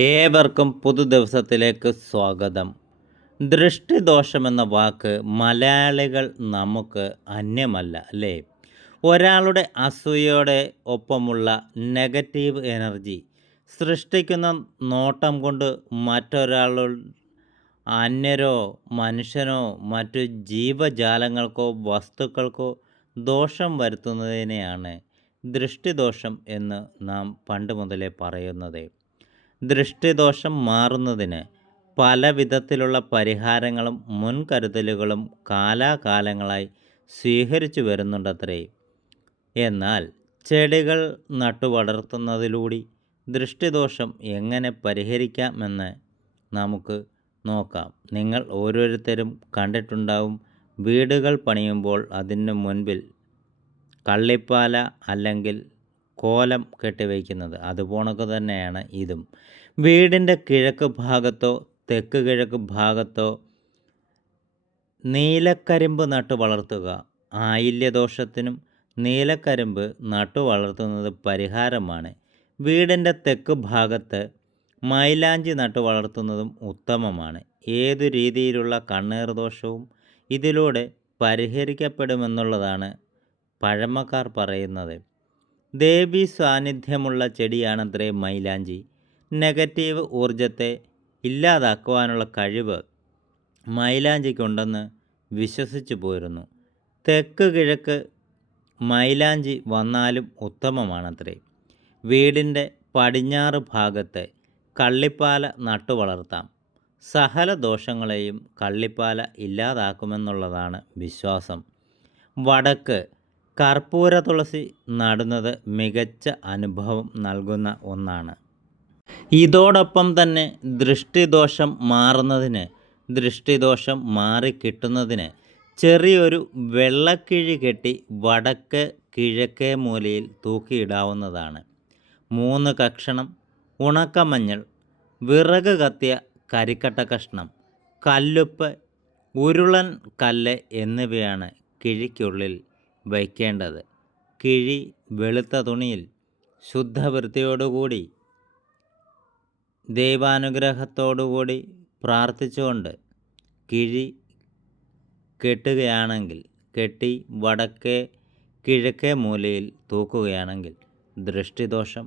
ഏവർക്കും പുതുദിവസത്തിലേക്ക് സ്വാഗതം. ദൃഷ്ടിദോഷമെന്ന വാക്ക് മലയാളികൾ നമുക്ക് അന്യമല്ല അല്ലേ? ഒരാളുടെ അസൂയയോടെ ഒപ്പമുള്ള നെഗറ്റീവ് എനർജി സൃഷ്ടിക്കുന്ന നോട്ടം കൊണ്ട് മറ്റൊരാളു അന്യരോ മനുഷ്യനോ മറ്റു ജീവജാലങ്ങൾക്കോ വസ്തുക്കൾക്കോ ദോഷം വരുത്തുന്നതിനെയാണ് ദൃഷ്ടിദോഷം എന്ന് നാം പണ്ട് മുതലേ പറയുന്നത്. ദൃഷ്ടിദോഷം മാറുന്നതിന് പല വിധത്തിലുള്ള പരിഹാരങ്ങളും മുൻകരുതലുകളും കാലാകാലങ്ങളായി സ്വീകരിച്ചു വരുന്നുണ്ടത്രേ. എന്നാൽ ചെടികൾ നട്ടുവളർത്തുന്നതിലൂടെ ദൃഷ്ടിദോഷം എങ്ങനെ പരിഹരിക്കാമെന്ന് നമുക്ക് നോക്കാം. നിങ്ങൾ ഓരോരുത്തരും കണ്ടിട്ടുണ്ടാവും വീടുകൾ പണിയുമ്പോൾ അതിന് മുൻപിൽ കള്ളിപ്പാല അല്ലെങ്കിൽ കോലം കെട്ടിവയ്ക്കുന്നത്. അതുപോണക്ക് തന്നെയാണ് ഇതും. വീടിന്റെ കിഴക്ക് ഭാഗത്തോ തെക്ക് കിഴക്ക് ഭാഗത്തോ നീലക്കരിമ്പ് നട്ടു വളർത്തുക. ആയില്യദോഷത്തിനും നീലക്കരിമ്പ് നട്ടു വളർത്തുന്നത് പരിഹാരമാണ്. വീടിന്റെ തെക്ക് ഭാഗത്ത് മൈലാഞ്ചി നട്ടു വളർത്തുന്നതും ഉത്തമമാണ്. ഏതു രീതിയിലുള്ള കണ്ണേർ ദോഷവും ഇതിലൂടെ പരിഹരിക്കപ്പെടുമെന്നുള്ളതാണ് പഴമക്കാർ പറയുന്നത്. ദേവി സാന്നിധ്യമുള്ള ചെടിയാണത്രേ മൈലാഞ്ചി. നെഗറ്റീവ് ഊർജത്തെ ഇല്ലാതാക്കുവാനുള്ള കഴിവ് മൈലാഞ്ചിക്കുണ്ടെന്ന് വിശ്വസിച്ചു പോരുന്നു തെക്ക് കിഴക്ക് മൈലാഞ്ചി വന്നാലും ഉത്തമമാണത്രേ. വീടിന്റെ പടിഞ്ഞാറ് ഭാഗത്ത് കള്ളിപ്പാല നട്ടു വളർത്താം. സഹല ദോഷങ്ങളെയും കള്ളിപ്പാല ഇല്ലാതാക്കുമെന്നുള്ളതാണ് വിശ്വാസം. വടക്ക് കർപ്പൂര തുളസി നടുന്നത് മികച്ച അനുഭവം നൽകുന്ന ഒന്നാണ്. ഇതോടൊപ്പം തന്നെ ദൃഷ്ടിദോഷം മാറുന്നതിന് ദൃഷ്ടിദോഷം മാറിക്കിട്ടുന്നതിന് ചെറിയൊരു വെള്ളക്കിഴി കെട്ടി വടക്ക് കിഴക്കേ മൂലയിൽ തൂക്കിയിടാവുന്നതാണ്. മൂന്ന് കക്ഷണം ഉണക്കമഞ്ഞൾ വിറക് കത്തിയ കരിക്കട്ട കഷ്ണം കല്ലുപ്പ് ഉരുളൻ കല്ല് എന്നിവയാണ് കിഴിക്കുള്ളിൽ വയ്ക്കേണ്ടത്. കിഴി വെളുത്ത തുണിയിൽ ശുദ്ധവൃത്തിയോടുകൂടി ദൈവാനുഗ്രഹത്തോടുകൂടി പ്രാർത്ഥിച്ചുകൊണ്ട് കിഴി കെട്ടുകയാണെങ്കിൽ കെട്ടി വടക്കേ കിഴക്കേ മൂലയിൽ തൂക്കുകയാണെങ്കിൽ ദൃഷ്ടിദോഷം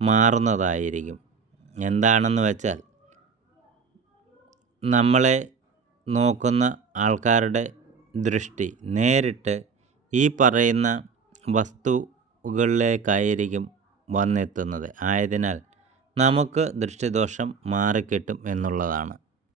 മാറുന്നതായിരിക്കും. എന്താണെന്ന് വെച്ചാൽ നമ്മളെ നോക്കുന്ന ആൾക്കാരുടെ ദൃഷ്ടി നേരിട്ട് ഈ പറയുന്ന വസ്തുകളിലേക്കായിരിക്കും വന്നെത്തുന്നത്. ആയതിനാൽ നമുക്ക് ദൃഷ്ടിദോഷം മാറിക്കിട്ടും എന്നുള്ളതാണ്.